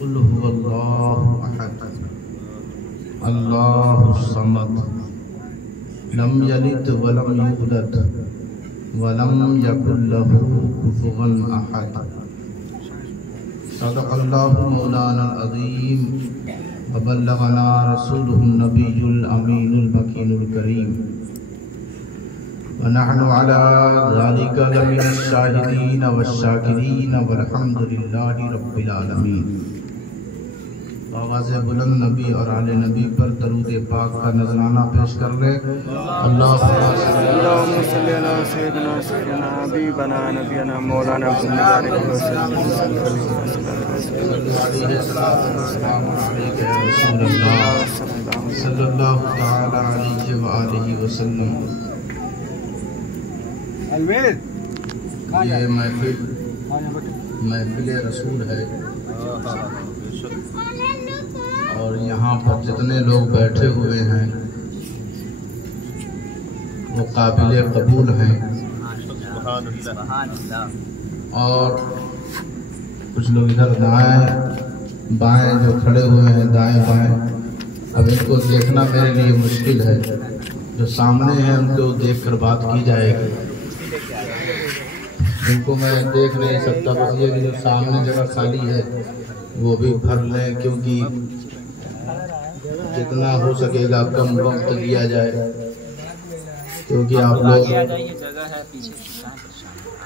قل هو الله احد الله الصمد لم يلد ولم يولد ولم يكن له كفوا احد صدق الله مولانا العظيم وبلغنا رسوله النبي الامين المكين الكريم ونحن على ذلك لمن الشاهدين والشاكرين والحمد لله رب العالمين. آواز بلند نبی اور آل نبی پر درود پاک کا نذرانہ پیش کر لے. اللہم صلی علی سیدنا حبیبنا نبینا مولانا محمد صلی اللہ تعالی علیہ وآلہ وسلم. یہ محفل رسول ہے اور یہاں پر جتنے لوگ بیٹھے ہوئے ہیں وہ قابل قبول ہیں اور کچھ لوگ ادھر دائیں بائیں جو کھڑے ہوئے ہیں دائیں بائیں، اب ان کو دیکھنا میرے لیے مشکل ہے. جو سامنے ہیں ان کو دیکھ کر بات کی جائے گی. ان کو میں دیکھ نہیں سکتا، بس یہ کہ جو سامنے جگہ خالی ہے وہ بھی بھر لیں، کیونکہ جتنا ہو سکے گا کم وقت لیا جائے، کیونکہ آپ لوگ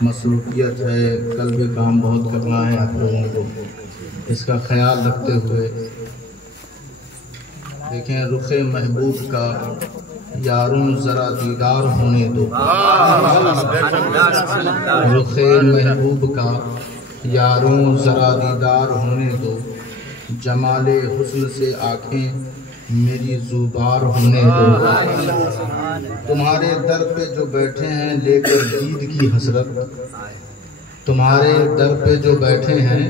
مصروفیت ہے، کل بھی کام بہت کرنا ہے آپ لوگوں کو. اس کا خیال رکھتے ہوئے دیکھیں رخ محبوب کا یاروں ذرا دیدار ہونے دو. رخ محبوب کا یاروں ذرا دیدار ہونے دو. جمال حسن سے آنکھیں میری زوبار ہونے دو. تمہارے در پہ جو بیٹھے ہیں لے کر دید کی حسرت، تمہارے در پہ جو بیٹھے ہیں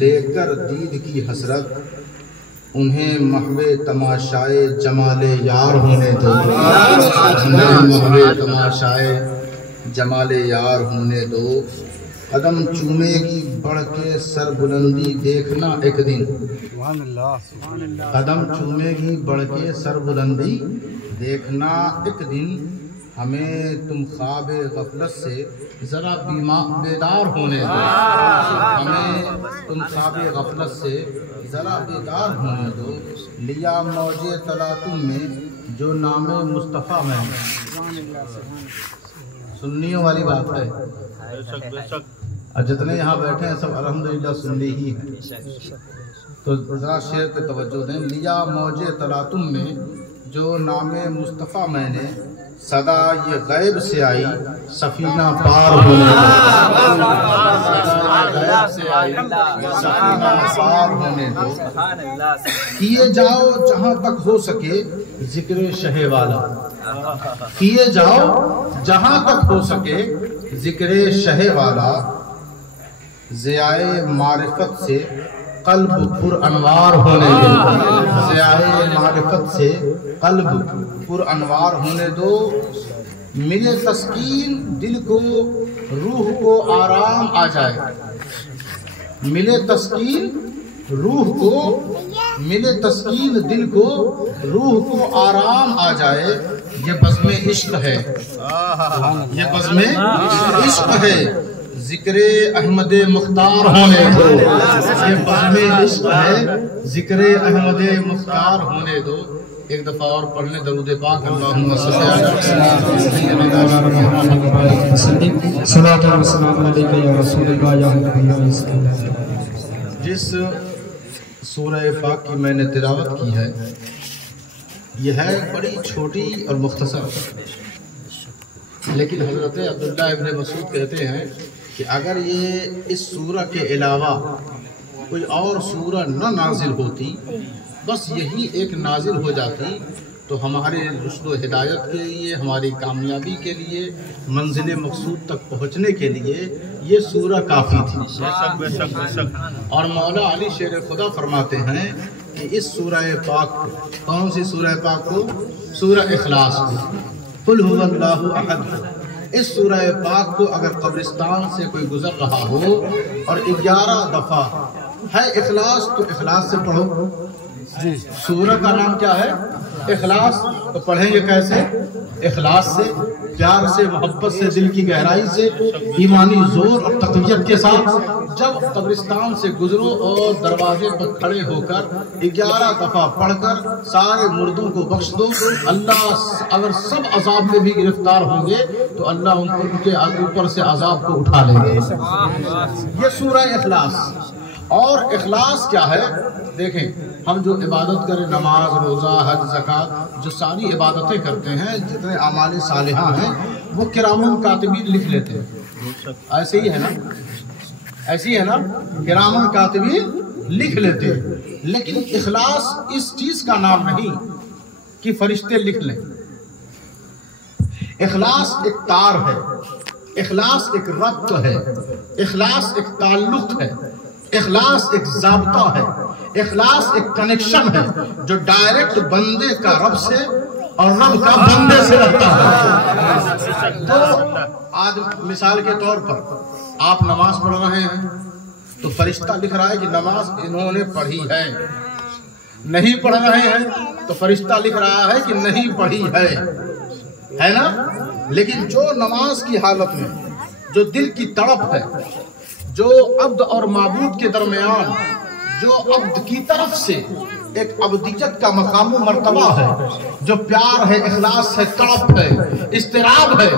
لے کر دید کی حسرت، انہیں محو تماشائے جمال یار ہونے دو. انہیں محو تماشائے جمال یار ہونے دو. قدم چومے گی بڑھ کے سر بلندی دیکھنا ایک دن. قدم چومے گی بڑھ کے سر بلندی دیکھنا ایک دن. ہمیں تم خواب غفلت سے ذرا بیدار ہونے دو. ہمیں تم خواب غفلت سے ذرا بیدار ہونے دو. لیا موج تلاطم میں جو نام مصطفیٰ میں. سنیوں والی بات ہے، اور جتنے یہاں بیٹھے ہیں سب الحمدللہ سنی ہی ہیں. تو ذرا شعر پہ توجہ دیں. لیا موج تلاطم میں جو نام مصطفیٰ میں نے، صدا یہ غیب سے آئی سفینہ پار ہونے دو. غیب سے آئی سفینہ پار ہونے دو. کیے جاؤ جہاں تک ہو سکے ذکر شہ والا. کیے جاؤ جہاں تک ہو سکے ذکر شہ والا. ضیائے معرفت سے قلب پر انوار ہونے دو. ضیائے معرفت سے قلب پر انوار ہونے دو. ملے تسکین دل کو روح کو آرام آ جائے. ملے تسکین روح کو، ملے تسکین دل کو روح کو آرام آ جائے. یہ بزم عشق ہے، یہ بزم عشق ہے. ذکر احمد مختار ہونے دو. یہ بزم عشق ہے، ذکر احمد مختار ہونے دو. ایک دفعہ اور پڑھ لیں درود پاک. اللہم صلی علی سیدنا محمد. جس سورہ پاک کی میں نے تلاوت کی ہے یہ ہے بڑی چھوٹی اور مختصر، لیکن حضرت عبداللہ ابن مسعود کہتے ہیں کہ اگر یہ اس سورہ کے علاوہ کوئی اور سورہ نہ نازل ہوتی، بس یہی ایک نازل ہو جاتی، تو ہمارے رشد و ہدایت کے لیے، ہماری کامیابی کے لیے، منزل مقصود تک پہنچنے کے لیے یہ سورہ کافی تھی. اور مولا علی شیر خدا فرماتے ہیں کہ اس سورہ پاک کو، کون سی سورہ پاک کو؟ سورہ اخلاص کو، قل هو اللہ احد. اس سورہ پاک کو اگر قبرستان سے کوئی گزر رہا ہو اور 11 دفعہ ہے اخلاص تو اخلاص سے پڑھو. سورہ کا نام کیا ہے؟ اخلاص. تو پڑھیں گے کیسے؟ اخلاص سے، پیار سے، محبت سے، دل کی گہرائی سے، ایمانی زور اور تقویت کے ساتھ. جب قبرستان سے گزرو اور دروازے پر کھڑے ہو کر 11 دفعہ پڑھ کر سارے مردوں کو بخش دو. اللہ اگر سب عذاب میں بھی گرفتار ہوں گے تو اللہ ان کے اوپر سے عذاب کو اٹھا لیں گے. یہ سورہ اخلاص. اور اخلاص کیا ہے؟ دیکھیں ہم جو عبادت کریں، نماز، روزہ، حج، زکوٰۃ، جو ساری عبادتیں کرتے ہیں، جتنے اعمال صالحہ ہیں، وہ کرام کاتبین لکھ لیتے ہیں. ایسے ہی ہے نا؟ ایسی ہے نا؟ کرام کاتبین لکھ لیتے ہیں. لیکن اخلاص اس چیز کا نام نہیں کہ فرشتے لکھ لیں. اخلاص ایک تار ہے، اخلاص ایک ربط ہے، اخلاص ایک تعلق ہے، اخلاص ایک ضابطہ ہے، اخلاص ایک کنیکشن ہے جو ڈائریکٹ بندے کا رب سے اور رب کا بندے سے رہتا ہے. تو آج مثال کے طور پر آپ نماز پڑھ رہے ہیں تو فرشتہ لکھ رہا ہے کہ نماز انہوں نے پڑھی ہے. نہیں پڑھ رہے ہیں تو فرشتہ لکھ رہا ہے کہ نہیں پڑھی ہے نا؟ لیکن جو نماز کی حالت میں جو دل کی تڑپ ہے، جو عبد اور معبود کے درمیان جو عبد کی طرف سے ایک عبدیت کا مقام و مرتبہ ہے، جو پیار ہے، اخلاص ہے، تڑپ ہے، اضطراب ہے،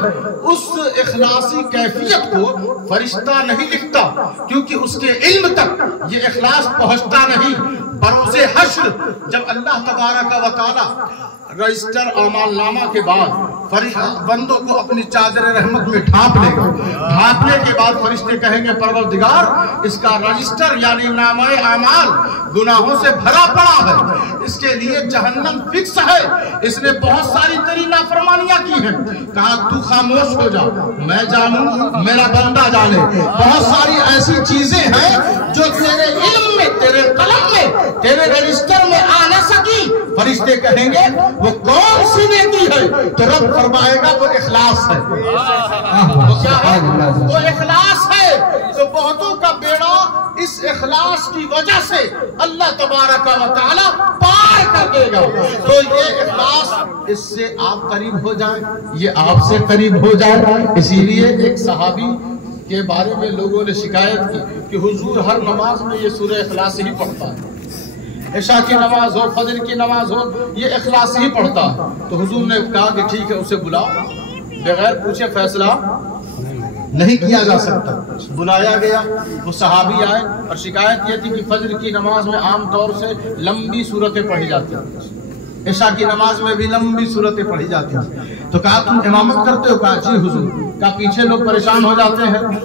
اس اخلاصی کیفیت کو فرشتہ نہیں لکھتا کیونکہ اس کے علم تک یہ اخلاص پہنچتا نہیں. بروز حشر جب اللہ تبارک و تعالی رجسٹر اعمال نامہ کے بعد بندوں کو اپنی چادر رحمت میں ڈھانپ لے گا، ڈھانپنے کے بعد فرشتے کہیں گے پروردگار اس کا رجسٹر یعنی نامہ اعمال گناہوں سے بھرا پڑا ہے، اس کے لیے جہنم فکس ہے، اس نے بہت ساری تیری نافرمانیاں کی ہیں. کہا تو خاموش ہو جا، میں جانوں، میرا بندہ جانے. بہت ساری ایسی چیزیں ہیں جو تیرے علم میں، تیرے قلم میں، تیرے رجسٹر میں آ نہ سکی. فرشتے کہیں گے وہ کون سی نیکی ہے؟ تو رب فرمائے گا وہ اخلاص ہے. وہ کیا ہے؟ وہ اخلاص ہے. تو بہتوں کا بیڑا اس اخلاص کی وجہ سے اللہ تبارک و تعالی پار کر دے گا. تو یہ اخلاص، اس سے آپ قریب ہو جائیں، یہ آپ سے قریب ہو جائے. اسی لیے ایک صحابی کے بارے میں لوگوں نے شکایت کی کہ حضور ہر نماز میں یہ سورہ اخلاص ہی پڑھتا ہے. عشاء کی نماز ہو، فجر کی نماز ہو، یہ اخلاص ہی پڑھتا ہے. تو حضور نے کہا کہ ٹھیک ہے اسے بلاؤ. بغیر پوچھے فیصلہ نہیں کیا جا سکتا. بلایا گیا، وہ صحابی آئے اور شکایت یہ تھی کہ فجر کی نماز میں عام طور سے لمبی صورتیں پڑھی جاتی ہیں، عشاء کی نماز میں بھی لمبی صورتیں پڑھی جاتی ہیں. تو کہا تم امامت کرتے ہو؟ کہا جی حضور. کہا پیچھے لوگ پریشان ہو جاتے ہیں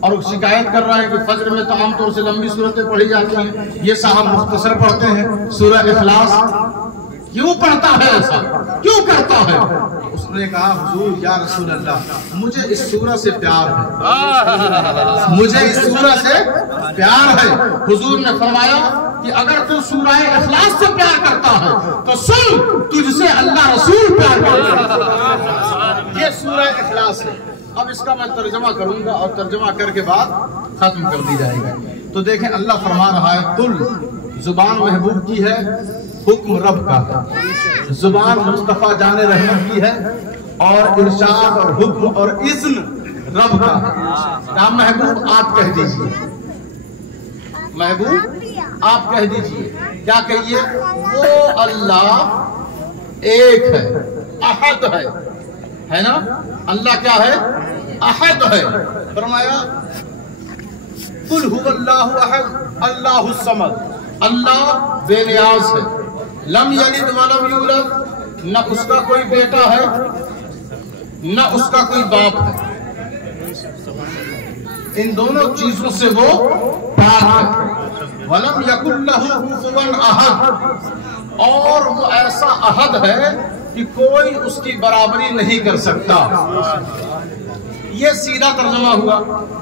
اور شکایت کر رہا ہے کہ فجر میں تو عام طور سے لمبی صورتیں پڑھی جاتی ہیں، یہ صاحب مختصر پڑھتے ہیں سورہ اخلاص. کیوں پڑھتا ہے ایسا؟ کیوں کرتا ہے؟ اس نے کہا حضور یا رسول اللہ مجھے اس سورہ سے پیار ہے، مجھے اس سورہ سے پیار ہے. حضور نے فرمایا کہ اگر تو سورہ اخلاص سے پیار کرتا ہے تو سن، تجھ سے اللہ رسول پیار کرتا ہے. یہ سورہ اخلاص ہے. اب اس کا میں ترجمہ کروں گا اور ترجمہ کر کے بعد ختم کر دی جائے گا. تو دیکھیں اللہ فرما رہا ہے قل، زبان محبوب کی ہے، حکم رب کا ہے. زبان مصطفیٰ جان رحمت کی ہے اور ارشاد اور حکم اور اذن رب کا ہے. کہا محبوب آپ کہہ دیجئے، محبوب آپ کہہ دیجئے. کیا کہیے؟ وہ اللہ ایک ہے، احد ہے نا؟ اللہ کیا ہے؟ احد ہے. فرمایا قل هو اللہ احد اللہ الصمد، اللہ بے نیاز ہے. لم یلد ولم یولد، نہ اس کا کوئی بیٹا ہے نہ اس کا کوئی باپ ہے. ان دونوں چیزوں سے وہ پاک ہے. ولم یکن لہ کفوا احد، اور وہ ایسا احد ہے کہ کوئی اس کی برابری نہیں کر سکتا. یہ سیدھا ترجمہ ہوا،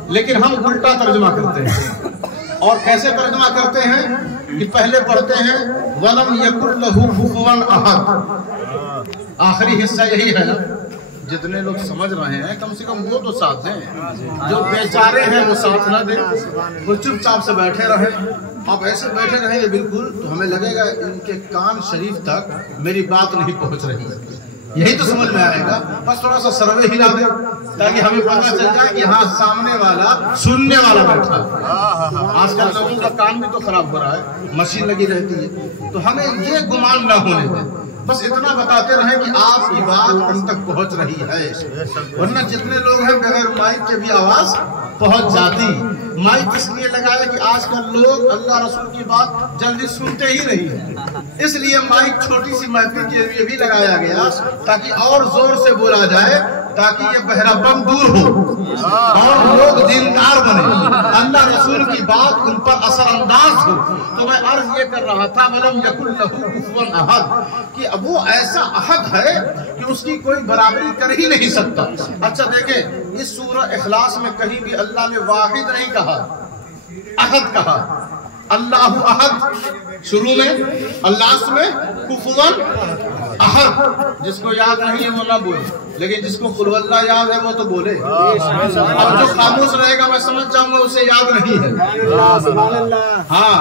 لیکن ہم الٹا ترجمہ کرتے ہیں. اور کیسے ترجمہ کرتے ہیں کہ پہلے پڑھتے ہیں وَلَمْ يَكُنْ لَهُ كُفُوًا أَحَدٌ. آخری حصہ یہی ہے نا. جتنے لوگ سمجھ رہے ہیں کم سے کم وہ تو ساتھ دیں، جو بیچارے ہیں وہ ساتھ نہ دیں، وہ چپ چاپ سے بیٹھے رہے. آپ ایسے بیٹھے رہیں گے بالکل تو ہمیں لگے گا ان کے کان شریف تک میری بات نہیں پہنچ رہی ہے. یہی تو سمجھ میں آئے گا. بس تھوڑا سا سروے ہلا دیں تاکہ ہمیں پتہ چل جائے کہ ہاں سامنے والا سننے والا بیٹھا. آج کل لوگوں کا کان بھی تو خراب ہو رہا ہے, مشین لگی رہتی ہے, تو ہمیں یہ گمان نہ ہونے دیں. بس اتنا بتاتے رہیں کہ آپ کی بات ہم تک پہنچ رہی ہے, ورنہ جتنے لوگ ہیں بغیر مائک کے بھی آواز پہنچ جاتی. مائک اس لیے لگایا کہ آج کل لوگ اللہ رسول کی بات جلدی سنتے ہی نہیں ہیں, اس لیے مائک چھوٹی سی محفل کے لیے بھی لگایا گیا تاکہ اور زور سے بولا جائے, تاکہ یہ بہرا بم دور ہو اور لوگ دیندار بنے, اللہ رسول کی بات ان پر اثر انداز ہو. تو میں عرض یہ کر رہا تھا وَلَمْ يَكُنْ لَهُ كُفُوًا أَحَدٌ, کہ اب وہ ایسا احد ہے کہ اس کی کوئی برابری کر ہی نہیں سکتا. اچھا دیکھیں, اس سورہ اخلاص میں کہیں بھی اللہ نے واحد نہیں کہا, احد کہا. اللہ احد شروع میں, اللہ میں کفواً احد. جس کو یاد نہیں ہے وہ نہ بولے, لیکن جس کو قل اللہ یاد ہے وہ تو بولے. اب جو خاموش رہے گا میں سمجھ جاؤں گا اسے یاد نہیں ہے. ہاں,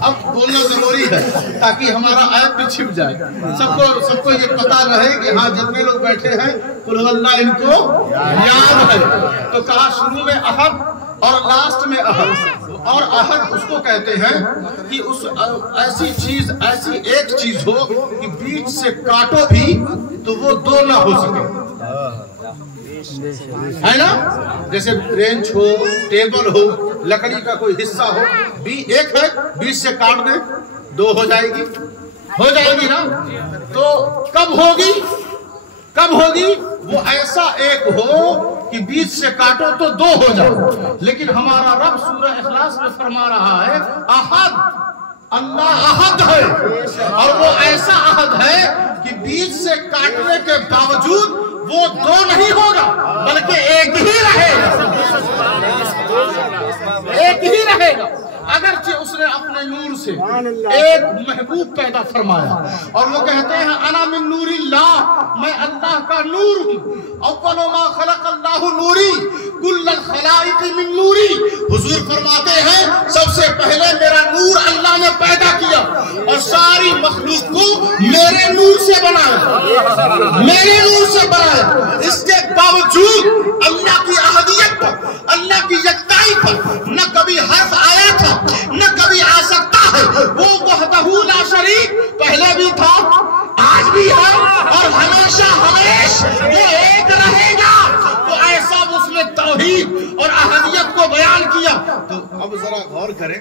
اب بولنا ضروری ہے تاکہ ہمارا عیب بھی چھپ جائے. سب کو یہ پتا رہے کہ ہاں جتنے لوگ بیٹھے ہیں قل اللہ ان کو یاد ہے. تو کہا شروع میں احد اور لاسٹ میں احد. اور احد اس کو کہتے ہیں کہ اس ایسی چیز, ایسی ایک چیز ہو کہ بیچ سے کاٹو بھی تو وہ دو نہ ہو سکے, ہے نا. جیسے برینچ ہو, ٹیبل ہو, لکڑی کا کوئی حصہ ہو, بھی ایک ہے, بیچ سے کاٹ دے دو ہو جائے گی نا. تو کب ہوگی وہ ایسا ایک ہو کہ بیچ سے کاٹو تو دو ہو جاؤ. لیکن ہمارا رب سورہ اخلاص میں فرما رہا ہے احد, اللہ احد ہے, اور وہ ایسا احد ہے کہ بیچ سے کاٹنے کے باوجود وہ دو نہیں ہوگا بلکہ ایک ہی رہے گا. اگرچہ اس نے اپنے نور سے ایک محبوب پیدا فرمایا, اور وہ کہتے ہیں انا من نور اللہ, میں اللہ کا نور ہوں. اول ما خلق اللہ نوری کل الخلائق من نوری. حضور فرماتے ہیں سب سے پہلے میرا نور اللہ نے پیدا کیا اور ساری مخلوق کو میرے نور سے بنایا. اس کے باوجود اللہ کی احدیت پر, اللہ کی یکتائی پر نہ کبھی حرف آیا تھا نہ کبھی آ سکتا ہے. وہ وحدہ لا شریک پہلے بھی تھا, آج بھی ہے, اور ہمیشہ وہ ایک رہے گا. تو ایسا اس نے توحید اور احدیت کو بیان کیا. تو اب ذرا غور کریں,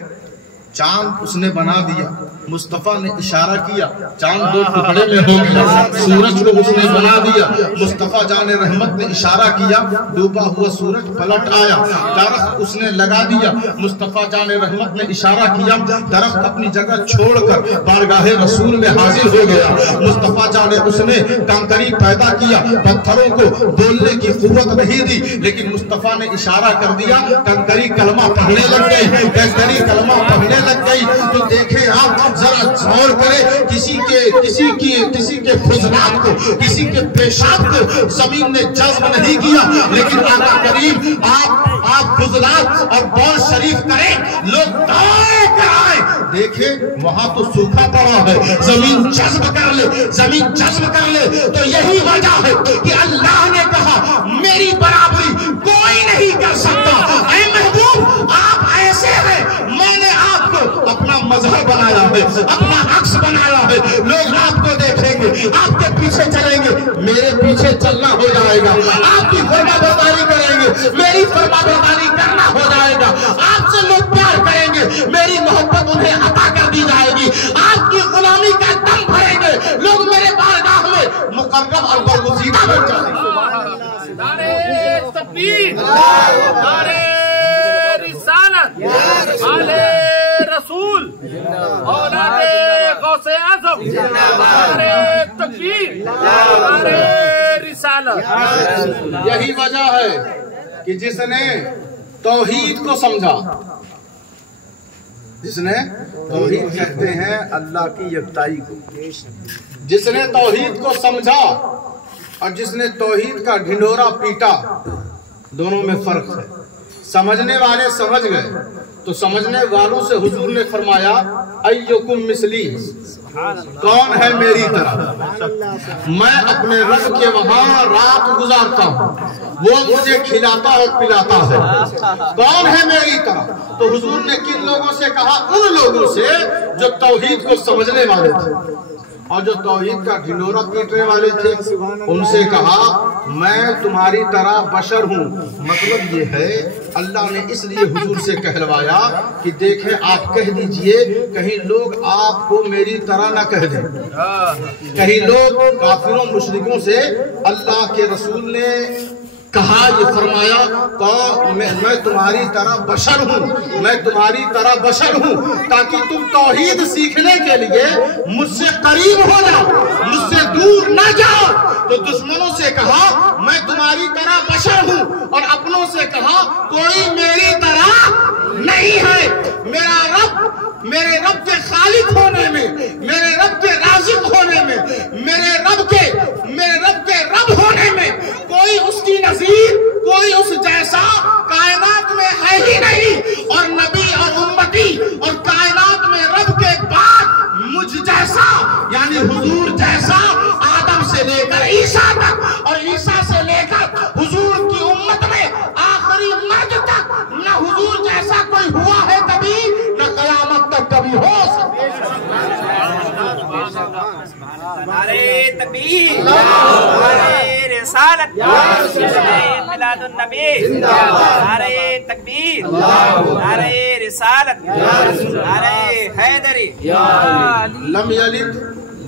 چاند اس نے بنا دیا, مصطفیٰ نے اشارہ کیا چاند دو ٹکڑے میں ہو گیا. سورج کو اس نے بنا دیا, مصطفیٰ جان رحمت نے اشارہ کیا ڈوبا ہوا سورج پلٹ آیا. درخت اس نے لگا دیا, مصطفیٰ جان رحمت نے اشارہ کیا درخت اپنی جگہ چھوڑ کر بارگاہ رسول میں حاضر ہو گیا. مصطفیٰ جان اس نے کنکری پیدا کیا, پتھروں کو بولنے کی قوت نہیں دی, لیکن مصطفیٰ نے اشارہ کر دیا کنکری کلمہ پڑھنے لگ گئی, کنکری کلمہ پڑھنے لگ گئی. تو دیکھیں آپ ذرا غور کریں, کسی کے فضلات کو, کسی کے پیشاب کو زمین نے جذب نہیں کیا, لیکن آقا کریم آپ فضلات اور بول شریف کریں, لوگ دوڑے کر آئے, دیکھیں وہاں تو سوکھا پڑا ہے, زمین جذب کر لے. تو یہی وجہ ہے کہ اللہ نے کہا میری برابری کوئی نہیں کر سکتا. اے محبوب آپ ایسے ہیں, میں نے آپ کو اپنا مظہر بنایا ہے, اپنا عکس بنایا ہے. لوگ آپ کو دیکھیں گے, آپ کے پیچھے چلیں گے, میرے پیچھے چلنا ہو جائے گا. آپ کی فرما برداری کریں گے, میری فرما برداری کرنا ہو جائے گا. آپ سے لوگ پیار کریں گے, میری محبت انہیں عطا کر دی جائے گی. آپ کی غلامی کا دم بھریں گے, لوگ میرے بارگاہ میں مقرب اور برگزیدہ بن جائیں گے. نعرہ تکبیر, نعرہ رسالت, آلِ رسول, اولاد غوث اعظم, نعرہ تکبیر, نعرہ رسالت. یہی وجہ ہے کہ جس نے توحید کو سمجھا, جس نے توحید کہتے ہیں اللہ کی یکتائی کو, جس نے توحید کو سمجھا اور جس نے توحید کا ڈھنڈورا پیٹا, دونوں میں فرق ہے. سمجھنے والے سمجھ گئے تو سمجھنے والوں سے حضور نے فرمایا ایکم مثلی، کون ہے میری طرح؟ میں اپنے رب کے وہاں رات گزارتا ہوں، وہ مجھے کھلاتا اور پلاتا ہے، کون ہے میری طرح؟ تو حضور نے کن لوگوں سے کہا؟ ان لوگوں سے جو توحید کو سمجھنے والے تھے اور جو توحید کا ڈھنڈورا پیٹنے والے تھے۔ ان سے کہا میں تمہاری طرح بشر ہوں۔ مطلب یہ ہے اللہ نے اس لیے حضور سے کہلوایا کہ دیکھیں آپ کہہ دیجئے کہیں لوگ آپ کو میری طرح نہ کہہ دیں، کہیں لوگ کافروں مشرکوں سے اللہ کے رسول نے کہا، یہ فرمایا میں تمہاری طرح بشر ہوں، میں تمہاری طرح بشر ہوں، تاکہ تم توحید سیکھنے کے لیے مجھ سے قریب ہو جاؤ، مجھ سے دور نہ جاؤ۔ تو دشمنوں سے کہا میں تمہاری طرح بشر ہوں، اور اپنوں سے کہا کوئی میری طرح نہیں ہے۔ میرے رب کے خالق ہونے میں، میرے رب کے رازق ہونے میں، میرے رب کے رب ہونے میں کوئی اس کی نظیر، کوئی اس جیسا کائنات میں ہے ہی نہیں۔ اور نبی اور امتی اور کائنات میں رب کے بعد مجھ جیسا یعنی حضور جیسا آدم سے لے کر عیسیٰ تک اور عیسیٰ سے لے کر حضور کی امت میں آخری مرد تک نہ حضور جیسا کوئی ہوا ہے کبھی، نہ قیامت تک کبھی ہو سکتا۔ نعرے تکبیر، نعرے رسالت، نعرے میلاد النبی، نعرے تکبیر، نعرے رسالت، نعرے حیدری۔ لم یلد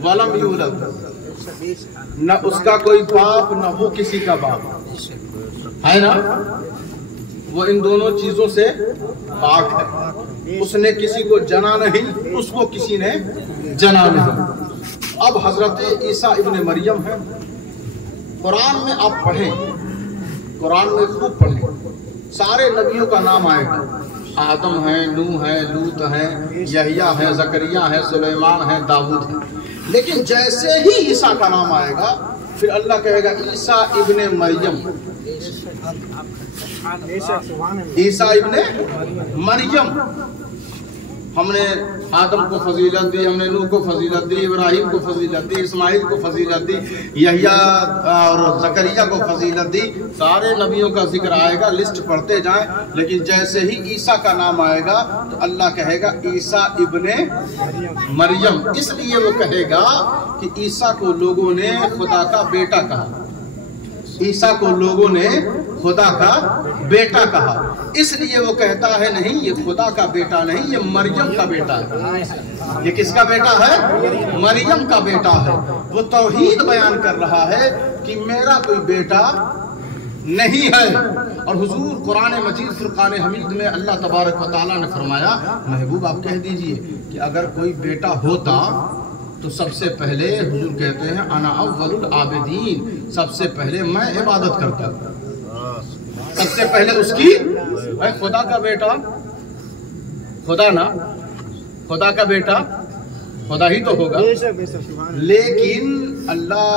ولم یولد، نہ اس کا کوئی باپ نہ وہ کسی کا باپ ہے، نا وہ ان دونوں چیزوں سے پاک ہے۔ اس نے کسی کو جنا نہیں، اس کو کسی نے جنا نہیں۔ اب حضرت عیسیٰ ابن مریم ہے، قرآن میں آپ پڑھیں، قرآن میں خوب پڑھیں، سارے نبیوں کا نام آئے گا، آدم ہے، نوح ہے، لوط ہے، یحییٰ ہے، زکریا ہے، سلیمان ہے، داؤد ہے۔ لیکن جیسے ہی عیسیٰ کا نام آئے گا پھر اللہ کہے گا عیسیٰ ابن مریم، عیسیٰ ابن مریم۔ ہم نے آدم کو فضیلت دی، ہم نے نوح کو فضیلت دی، ابراہیم کو فضیلت دی، اسماعیل کو فضیلت دی، یحییٰ اور زکریا کو فضیلت دی۔ سارے نبیوں کا ذکر آئے گا، لسٹ پڑھتے جائیں، لیکن جیسے ہی عیسیٰ کا نام آئے گا تو اللہ کہے گا عیسیٰ ابن مریم۔ اس لیے وہ کہے گا کہ عیسیٰ کو لوگوں نے خدا کا بیٹا کہا، عیسیٰ کو لوگوں نے خدا کا بیٹا کہا، اس لیے وہ کہتا ہے نہیں یہ خدا کا بیٹا نہیں، یہ مریم کا بیٹا ہے۔ یہ کس کا بیٹا ہے؟ مریم کا بیٹا ہے۔ وہ توحید بیان کر رہا ہے کہ میرا کوئی بیٹا نہیں ہے۔ اور حضور قرآن مجید فرقان حمید میں اللہ تبارک و تعالیٰ نے فرمایا محبوب آپ کہہ دیجئے کہ اگر کوئی بیٹا ہوتا تو سب سے پہلے حضور کہتے ہیں انا اول العابدین، سب سے پہلے میں عبادت کرتا، سب سے پہلے اس کی۔ خدا کا بیٹا خدا نا، خدا کا بیٹا خدا ہی تو ہوگا، لیکن اللہ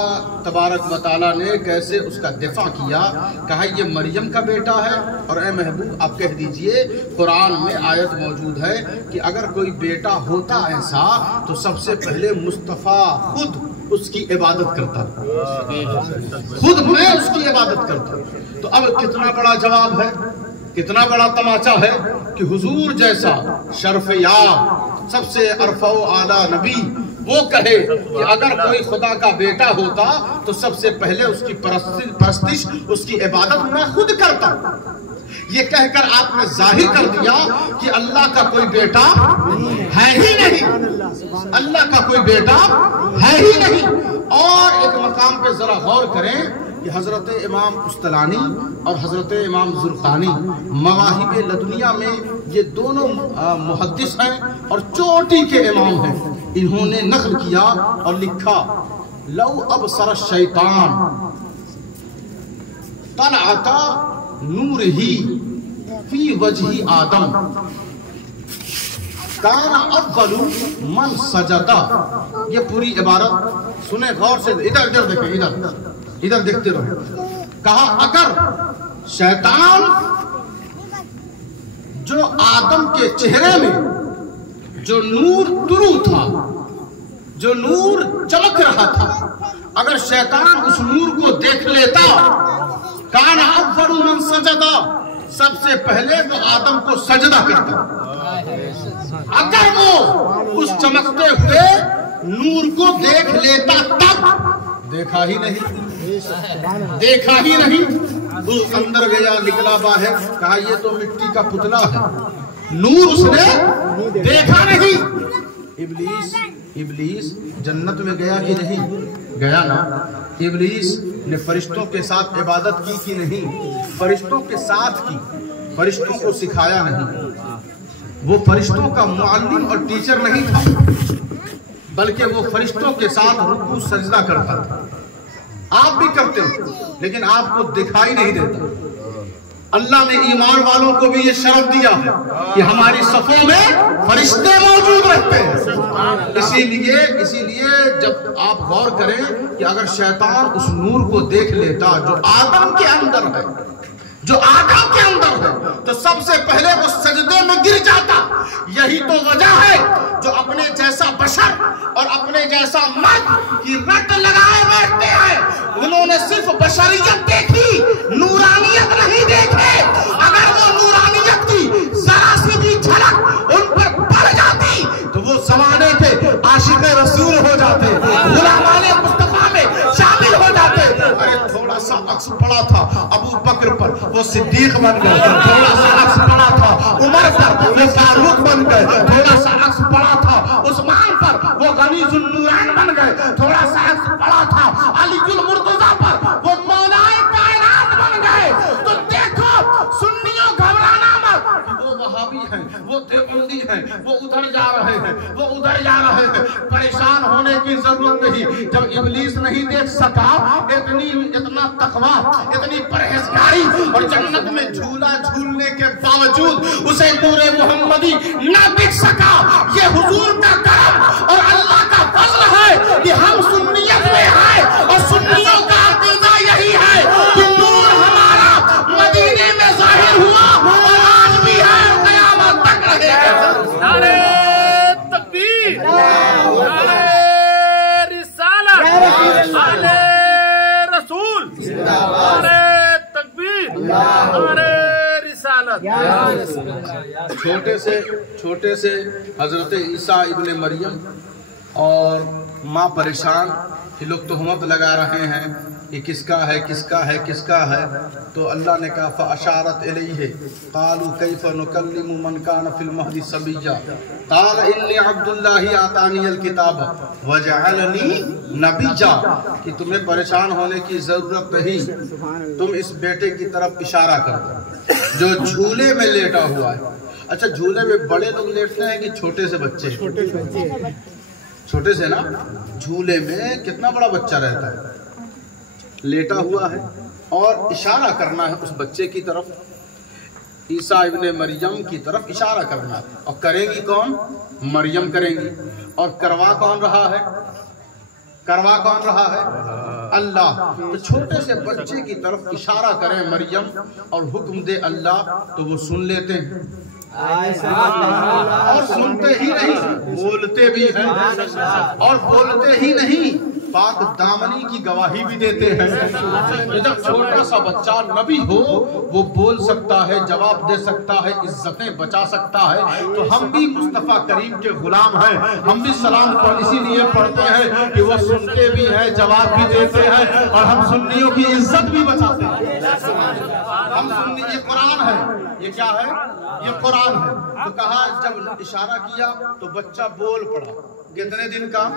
تبارک و تعالیٰ نے کیسے اس کا دفاع کیا، کہا یہ مریم کا بیٹا ہے۔ اور اے محبوب آپ کہہ دیجئے قرآن میں آیت موجود ہے کہ اگر کوئی بیٹا ہوتا ایسا تو سب سے پہلے مصطفیٰ خود اس کی عبادت کرتا، خود میں اس کی عبادت کرتا۔ تو اب کتنا بڑا جواب ہے، کتنا بڑا تماچا ہے کہ حضور جیسا شرف یاب سب سے عرفہ و اعلیٰ نبی وہ کہے کہ اگر کوئی خدا کا بیٹا ہوتا تو سب سے پہلے اس کی پرستش، اس کی عبادت میں خود کرتا۔ یہ کہہ کر آپ نے ظاہر کر دیا کہ اللہ کا کوئی بیٹا ہے ہی نہیں، اللہ کا کوئی بیٹا ہے ہی نہیں۔ اور ایک مقام پہ ذرا غور کریں کہ حضرت امام قسطلانی اور حضرت امام زرقانی مواہب لدنیہ میں یہ دونوں محدث ہیں اور چوٹی کے امام ہیں، انہوں نے نقل کیا اور لکھا لو ابصر الشیطان طلعت نورہ فی وجہ آدم کان اول من سجدہ۔ یہ پوری عبارت سنیں غور سے، ادھر دیکھیں، ادھر دیکھتے رہو۔ کہا اگر شیطان جو آدم کے چہرے میں جو نور طلوع تھا، جو نور چمک رہا تھا، اگر شیطان اس نور کو دیکھ لیتا، کان اول من سجدہ، سب سے پہلے وہ آدم کو سجدہ کرتا۔ اگر وہ اس چمکتے ہوئے نور کو دیکھ لیتا تب، دیکھا ہی نہیں، دیکھا ہی نہیں، وہ اندر گیا، نکلا باہر، کہا یہ تو مٹی کا پتلا ہے، نور اس نے دیکھا نہیں۔ ابلیس جنت میں گیا کہ نہیں گیا نا؟ ابلیس نے فرشتوں کے ساتھ عبادت کی کہ نہیں؟ فرشتوں کے ساتھ کی، فرشتوں کو سکھایا نہیں۔ وہ فرشتوں کا معلم اور ٹیچر نہیں تھا، بلکہ وہ فرشتوں کے ساتھ رکوع سجدہ کرتا تھا۔ آپ بھی کرتے ہیں لیکن آپ کو دکھائی نہیں دیتا۔ اللہ نے ایمان والوں کو بھی یہ شرف دیا ہے کہ ہماری صفوں میں فرشتے موجود رہتے ہیں۔ اسی لیے جب آپ غور کریں کہ اگر شیطان اس نور کو دیکھ لیتا جو آدم کے اندر ہے، جو آدم کے اندر ہے، تو سب سے پہلے وہ سجدے میں گر جاتا۔ یہی تو وجہ ہے جو اپنے جیسا بشر اور اپنے جیسا مرد کی رٹ لگائے بیٹھتے ہیں۔ انہوں نے صرف بشریت دیکھی، نورانیت نہیں دیکھے۔ اگر وہ نورانیت کی ذرا سی بھی جھلک ان پر پڑ جاتی تو وہ زمانے کے عاشق رسول ہو جاتے، غلامان مصطفیٰ میں شامل ہو جاتے۔ ارے تھوڑا سا عکس پڑا تھا ابو بکر پر، وہ صدیق بن گئے۔ تھوڑا سا عکس پڑا تھا عمر پر، وہ فاروق بن گئے۔ تھوڑا سا عکس پڑا تھا عثمان پر، وہ غنی ذو النورین بن گئے۔ تھوڑا سا عکس پڑا تھا علی المرتضیٰ پر، وہ مولائے کائنات بن گئے۔ تو دیکھو سنیوں گھبرانا مت، وہ وہابی ہیں، وہ دیوبندی ہیں، وہ ادھر جا رہے ہیں، وہ ادھر جا رہے ہیں۔ پریشان ہونے کی ضرورت نہیں۔ جب ابلیس نہیں دیکھ سکا اتنا تقویٰ، اتنی پرہیزگاری اور جنت میں جھولا جھولنے کے باوجود اسے نور محمدی نہ دکھ سکا، یہ حضور کا کرم اور اللہ کا فضل ہے کہ ہم سنیت میں ہیں، اور سنیوں کا عقیدہ یہی ہے کہ نور ہمارا مدینے میں ظاہر ہوا اور آج بھی ہے، قیامت تک رہے گا۔ نعرہ تکبیر، نعرہ رسالت، نعرہ رسول، نعرہ تکبیر، نعرہ رسالت۔ چھوٹے سے حضرت عیسیٰ ابن مریم اور ماں پریشان، یہ لوگ تہمت لگا رہے ہیں یہ کس کا ہے، کس کا ہے، کس کا ہے؟ تو اللہ نے کہا فَأَشَارَتْ إِلَيْهِ قَالُوا كَيْفَ نُكَلِّمُ مَنْ كَانَ فِي الْمَهْدِ صَبِيًّا قَالَ إِنِّي عَبْدُ اللَّهِ آتَانِيَ الْكِتَابَ وَجَعَلَنِي نَبِيًّا، کہ تمہیں پریشان ہونے کی ضرورت نہیں، تم اس بیٹے کی طرف اشارہ کرو جو جھولے میں لیٹا ہوا ہے۔ اچھا جھولے میں بڑے لوگ لیٹتے ہیں کہ چھوٹے سے بچے؟ چھوٹے سے نا، جھولے میں کتنا بڑا بچہ رہتا ہے، لیٹا ہوا ہے، اور اشارہ کرنا ہے اس بچے کی طرف، عیسیٰ ابن مریم کی طرف اشارہ کرنا ہے۔ اور کرے گی کون؟ مریم کریں گی۔ اور کروا کون رہا ہے؟ کروا کون رہا ہے؟ اللہ۔ تو چھوٹے سے بچے کی طرف اشارہ کریں مریم اور حکم دے اللہ تو وہ سن لیتے ہیں، اور سنتے ہی نہیں بولتے بھی ہیں، اور بولتے ہی نہیں پاک دامنی کی گواہی بھی دیتے ہیں۔ جب چھوٹا سا بچہ نبی ہو وہ بول سکتا ہے، جواب دے سکتا ہے، عزتیں بچا سکتا ہے، تو ہم بھی مصطفیٰ کریم کے غلام ہیں، ہم بھی سلام کو اسی لیے پڑھتے ہیں کہ وہ سنتے بھی ہیں، جواب بھی دیتے ہیں، اور ہم سنیوں کی عزت بھی بچاتے ہیں۔ ہم سنی، یہ قرآن ہے، یہ کیا ہے؟ یہ قرآن ہے۔ تو کہا جب اشارہ کیا تو بچہ بول پڑا۔ کتنے دن کا؟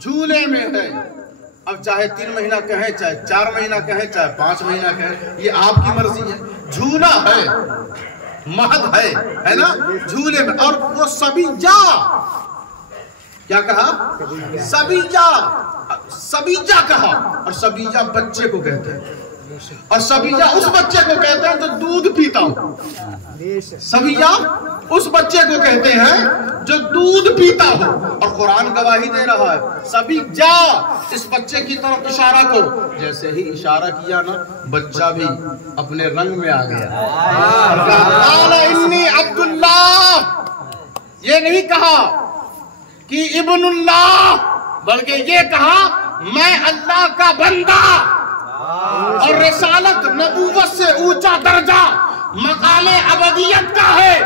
جھولے میں ہے۔ اب چاہے 3 مہینہ کہیں، چاہے 4 مہینہ کہیں، چاہے 5 مہینہ کہیں، یہ آپ کی مرضی ہے۔ جھولا ہے، مہد ہے نا، جھولے میں۔ اور وہ سبیجا، کیا کہا؟ سبیجا، سبیجا کہا، اور سبیجا بچے کو کہتے ہیں، اور سبیجا اس بچے کو کہتے ہیں جو دودھ پیتا ہو۔ سبیجا اس بچے کو کہتے ہیں جو دودھ پیتا ہو، اور قرآن گواہی دے رہا ہے سبھی جا اس بچے کی طرف اشارہ کرو۔ جیسے ہی اشارہ کیا نا بچہ بھی اپنے رنگ میں آ گیا، قال انی عبداللہ، یہ نہیں کہا کہ ابن اللہ، بلکہ یہ کہا میں اللہ کا بندہ، اور رسالت نبوت سے اونچا درجہ مقام ابدیت کا ہے،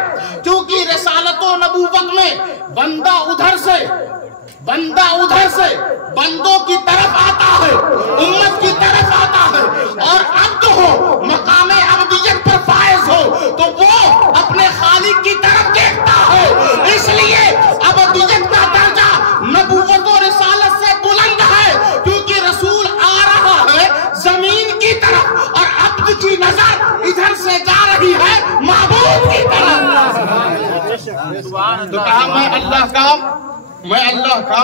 کیونکہ رسالت و نبوت میں بندہ ادھر سے بندوں کی طرف آتا ہے، امت کی طرف آتا ہے، اور عبد ہو مقام ابدیت پر فائز ہو تو وہ اپنے خالق کی طرف دیکھتا ہے۔ اس لیے ابدیت کا درجہ نبوت و رسالت سے بلند ہے، کیونکہ رسول آ رہا ہے زمین کی طرف اور عبد کی نظر ادھر سے جا رہی ہے معبود کی طرف۔ تو کہا میں اللہ کا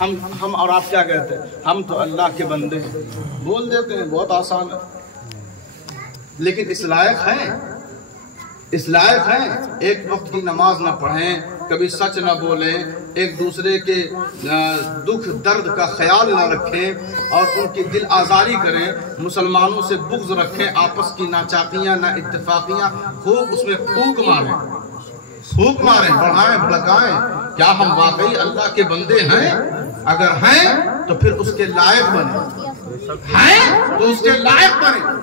ہم اور آپ کیا کہتے ہیں؟ ہم تو اللہ کے بندے ہیں، بول دیتے ہیں، بہت آسان ہے، لیکن اس لائق ہیں ایک وقت کی نماز نہ پڑھیں، کبھی سچ نہ بولیں، ایک دوسرے کے دکھ درد کا خیال نہ رکھیں اور ان کی دل آزاری کریں، مسلمانوں سے بغض رکھیں، آپس کی ناچاقیاں نہ اتفاقیاں خوب اس میں پھونک ماریں، بڑھائیں بھڑکائیں۔ کیا ہم واقعی اللہ کے بندے ہیں؟ اگر ہیں تو پھر اس کے لائق بنیں،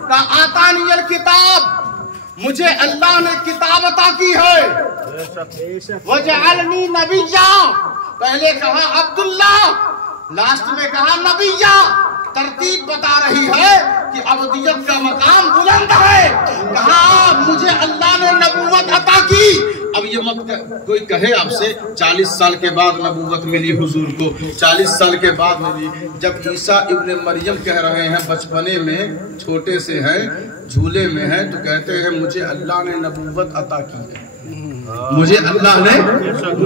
کہ آتانی الکتاب، مجھے اللہ نے کتاب عطا کی ہے، وجعلنی نبیا، پہلے کہا عبداللہ، لاسٹ میں کہا نبیا، ترتیب بتا رہی ہے کہ عبدیت کا مقام بلند ہے۔ کہا مجھے اللہ نے نبوت عطا کی۔ اب یہ مت کوئی کہے آپ سے 40 سال کے بعد نبوت ملی حضور کو، 40 سال کے بعد ملی۔ جب عیسیٰ ابن مریم کہہ رہے ہیں بچپنے میں چھوٹے سے ہیں، جھولے میں ہیں، تو کہتے ہیں مجھے اللہ نے نبوت عطا کی ہے، مجھے اللہ نے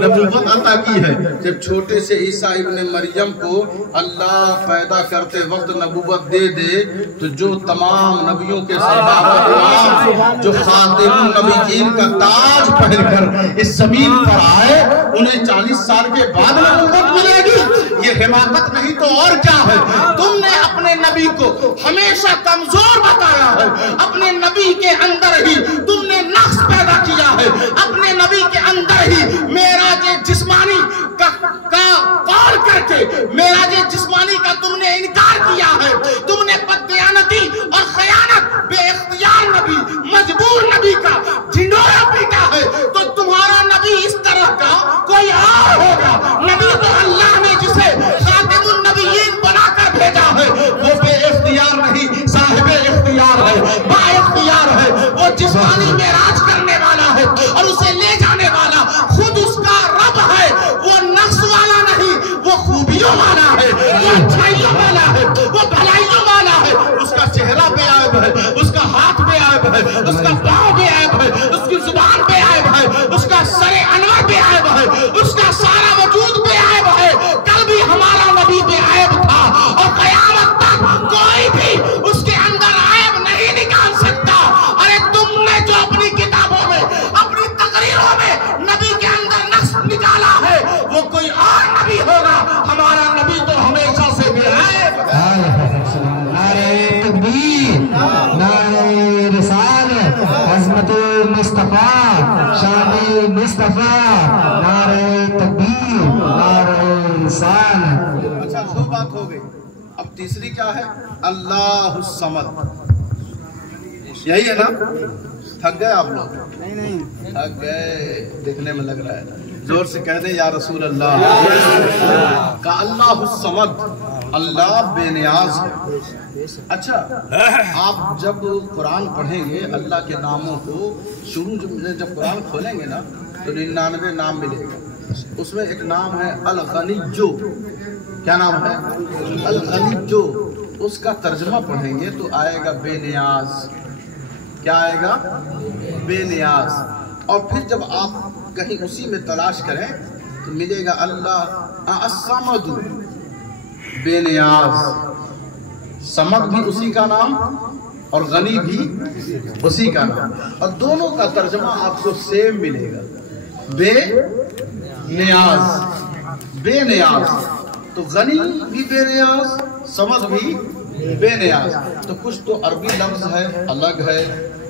نبوت عطا کی ہے۔ جب چھوٹے سے عیسیٰ ابن مریم کو اللہ پیدا کرتے وقت نبوت دے تو جو تمام نبیوں کے سردار جو خاتم النبیین کا تاج پہن کر اس زمین پر آئے، انہیں 40 سال کے بعد نبوت ملے گی؟ یہ حماقت نہیں تو اور کیا ہے؟ تم نے اپنے نبی کو ہمیشہ کمزور بتایا ہے، اپنے نبی کے اندر ہی تم نے نقص پیدا کیا ہے، اپنے نبی کے اندر ہی معراج جسمانی کا قول کر کے معراج جسمانی کا تم نے انکار کیا ہے، تم نے بددیانتی اور خیانت بے اختیار نبی، مجبور نبی کا جھنڈورا پیٹا ہے۔ تو تمہارا نبی اس طرح کا کوئی اور ہوگا؟ نبی تو اللہ نے جسے خاتم النبیین بنا کر بھیجا ہے وہ بے اختیار نہیں، صاحب اختیار ہے، با اختیار ہے، وہ جسمانی معراج کرنے والا ہے اور اسے لے جانے والا خود اس کا رب ہے۔ وہ نقص والا نہیں، وہ خوبیوں والا ہے، وہ اچھائیوں والا ہے، وہ بھلائیوں والا ہے۔ اس کا چہرہ بے عیب ہے، اس کا ہاتھ بے عیب ہے، اس کا پاؤں بے عیب ہے، اس کی زبان بے عیب ہے، اس کا سر انور بے عیب ہے، اس کا سارا وجود بے عیب ہے۔ کل بھی ہمارا نبی بے عیب تھا اور قیامت تک کوئی بھی اس کے اندر عیب نہیں نکال سکتا۔ ارے تم نے جو اپنی کتابوں میں، اپنی تقریروں میں نبی کے اندر نقص نکالا ہے وہ کوئی اور نبی ہوگا، ہمارا نبی تو ہمیشہ سے بے عیب ہے۔ نعرہ تکبیر، نعرہ رسالت، عظمت مصطفیٰ، شان مصطفیٰ، نعرہ تکبیر، نعرہ رسالت۔ اچھا دو بات ہو گئی، اب تیسری کیا ہے؟ اللہ الصمد، یہی ہے نا؟ تھک گئے آپ لوگ؟ نہیں تھک گئے، دیکھنے میں لگ رہا ہے، زور سے کہہ دیں یا رسول اللہ۔ کہ اللہ الصمد، اللہ بے نیاز ہے۔ اچھا آپ جب قرآن پڑھیں گے اللہ کے ناموں کو جب قرآن کھولیں گے نا تو 99 نام ملے گا، اس میں ایک نام ہے الغنیجو۔ کیا نام ہے؟ الغنیجو۔ اس کا ترجمہ پڑھیں گے تو آئے گا بے نیاز۔ کیا آئے گا؟ بے نیاز۔ اور پھر جب آپ کہیں اسی میں تلاش کریں تو ملے گا اللہ الصمد، بے نیاز۔ صمد بھی اسی کا نام اور غنی بھی اسی کا نام، اور دونوں کا ترجمہ آپ کو سیم ملے گا، بے نیاز، بے نیاز۔ تو غنی بھی بے نیاز، سمد بھی بے نیاز۔ تو کچھ تو عربی لفظ ہے الگ ہے،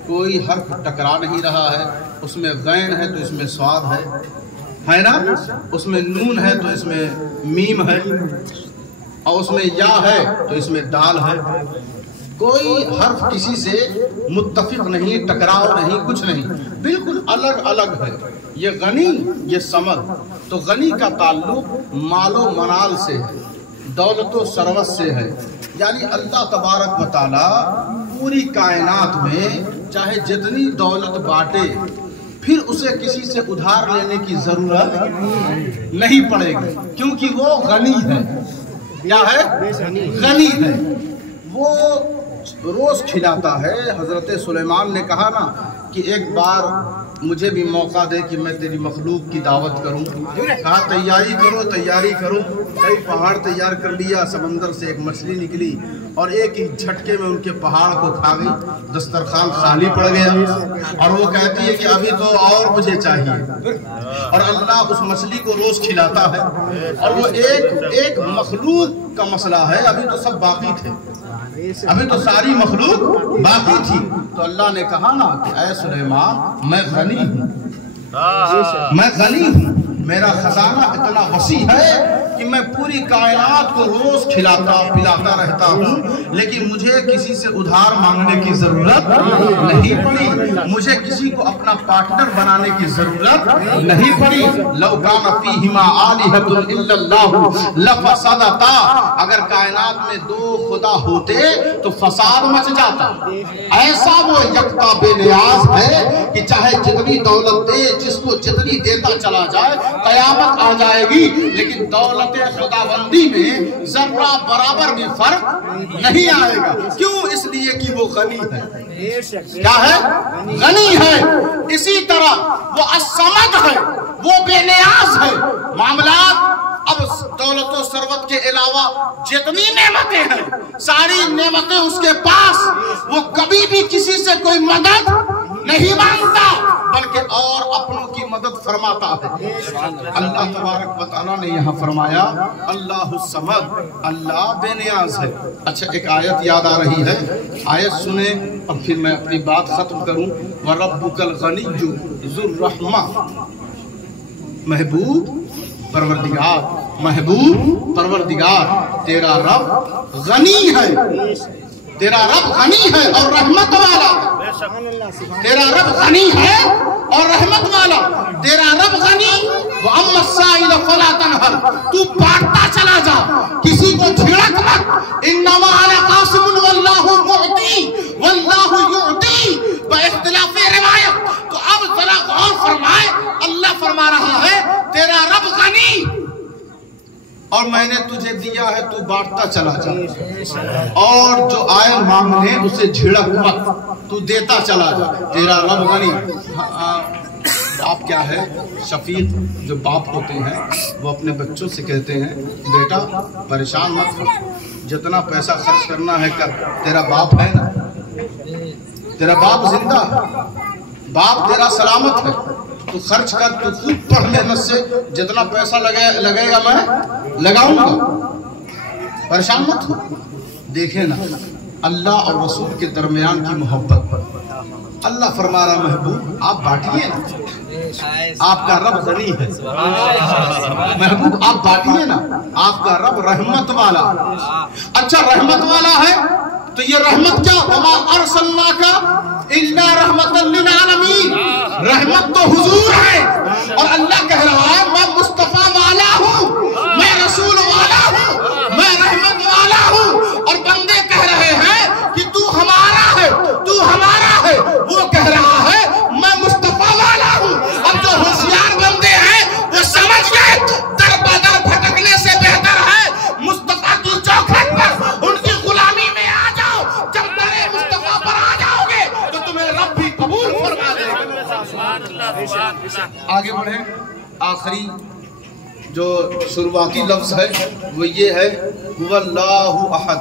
کوئی حرف ٹکرا نہیں رہا ہے، اس میں غین ہے تو اس میں صاد ہے نا، اس میں نون ہے تو اس میں میم ہے، اور اس میں یا ہے تو اس میں دال ہے۔ کوئی حرف کسی سے متفق نہیں، ٹکراؤ نہیں، کچھ نہیں، بالکل الگ الگ ہے۔ یہ غنی، یہ سمد۔ تو غنی کا تعلق مال و منال سے ہے، دولت و ثروت سے ہے، یعنی اللہ تبارک و تعالی پوری کائنات میں چاہے جتنی دولت بانٹے، پھر اسے کسی سے ادھار لینے کی ضرورت نہیں پڑے گی، کیونکہ وہ غنی ہے۔ کیا ہے؟ غنی ہے۔ وہ روز کھلاتا ہے۔ حضرت سلیمان نے کہا نا کہ ایک بار مجھے بھی موقع دے کہ میں تیری مخلوق کی دعوت کروں۔ کہا تیاری کرو، تیاری کرو۔ کئی پہاڑ تیار کر لیا، سمندر سے ایک مچھلی نکلی اور ایک ہی جھٹکے میں ان کے پہاڑ کو کھا گئی، دسترخوان خالی پڑ گیا۔ اور وہ کہتی ہے کہ ابھی تو اور مجھے چاہیے، اور اللہ اس مچھلی کو روز کھلاتا ہے۔ اور وہ ایک مخلوق کا مسئلہ ہے، ابھی تو سب باقی تھے، ابھی تو ساری مخلوق باقی تھی۔ تو اللہ نے کہا نا کہ اے سلیمان میں غنی ہوں، میں غنی ہوں، میرا خزانہ اتنا وسیع ہے کہ میں پوری کائنات کو روز کھلاتا پلاتا رہتا ہوں، لیکن مجھے کسی سے ادھار مانگنے کی ضرورت نہیں پڑی، مجھے کسی کو اپنا پارٹنر بنانے کی ضرورت نہیں پڑی۔ لو کان فیہما آلہۃ الا اللہ لفسدتا، اگر کائنات میں دو خدا ہوتے تو فساد مچ جاتا۔ ایسا وہ یکتا بے نیاز ہے کہ چاہے جتنی دولت دے، جس کو جتنی دیتا چلا جائے، قیامت آ جائے گی، لیکن دولت خداوندی میں ذرہ برابر بھی فرق نہیں آئے گا۔ کیوں؟ اس لیے کہ وہ غنی ہے۔ کیا ہے؟ غنی ہے۔ اسی طرح وہ الصمد ہے، وہ بے نیاز ہے۔ معاملات اب دولت و ثروت کے علاوہ جتنی نعمتیں ہیں، ساری نعمتیں اس کے پاس، وہ کبھی بھی کسی سے کوئی مدد نہیں مانگتا، بلکہ اور اپنوں کی مدد فرماتا ہے۔ اللہ تبارک و تعالیٰ نے یہاں فرمایا اللہ الصمد، اللہ بے نیاز ہے۔ اچھا ایک آیت یاد آ رہی ہے، آیت سنیں اور پھر میں اپنی بات ختم کروں۔ وَرَبُّكَ الْغَنِيُّ ذُو الرَّحْمَةِ، محبوب پروردگار، محبوب پروردگار تیرا رب غنی ہے، تیرا رب غنی ہے اور رحمت والا، تیرا رب غنی ہے اور رحمت والا، تیرا رب غنی۔ وَأَمَّا السَّائِلَ فَلَا تَنْهَرْ، تو بانٹتا چلا جا، کسی کو جھڑک مت۔ إِنَّمَا أَنَا قَاسِمٌ وَاللَّهُ مُعْطِي وَاللَّهُ يُعْطِي، باختلاف روایت۔ تو اب ذرا غور فرمائے، اللہ فرما رہا ہے تیرا رب غنی اور میں نے تجھے دیا ہے، تو بانٹتا چلا جا، اور جو آئے مانگنے اسے جھڑک مت، تو دیتا چلا جا، تیرا رب غنی۔ باپ کیا ہے؟ شفیق جو باپ ہوتے ہیں وہ اپنے بچوں سے کہتے ہیں بیٹا پریشان مت ہو، جتنا پیسہ خرچ کرنا ہے کر، تیرا باپ ہے نا، تیرا باپ زندہ ہے، باپ تیرا سلامت ہے، تو خرچ کر، تو خود پڑھ محنت سے، جتنا پیسہ لگے گا میں لگاؤں گا، پریشان مت ہو۔ دیکھیں نا اللہ اور رسول کے درمیان کی محبت۔ اللہ فرما رہا محبوب آپ بانٹیے نا، آپ کا رب غنی ہے، محبوب آپ بانٹیے نا، آپ کا رب رحمت والا۔ اچھا رحمت والا ہے تو یہ رحمت کیا؟ وَمَا أَرْسَلْنَاكَ إِلَّا رَحْمَةً لِلْعَالَمِينَ، رحمت تو حضور ہے، اور اللہ کہہ رہا ہے میں مصطفیٰ والا ہوں، میں رسول والا ہوں، میں رحمت والا ہوں، اور بندے کہہ رہے ہیں کہ تو ہمارا ہے، تو ہمارا ہے، وہ کہہ رہا ہے میں مصطفیٰ والا ہوں۔ اب جو ہوشیار بندے ہیں وہ سمجھ گئے در بدر بھٹکنے سے بہتر ہے مصطفیٰ کی چوکھٹ پر ان کی غلامی میں آ جاؤ، جب بڑے مصطفیٰ پر آ جاؤ گے تو تمہیں رب بھی قبول فرما دے گا۔ آگے بڑھیں، آخری جو شروعاتی لفظ ہے وہ یہ ہے هو اللہ احد،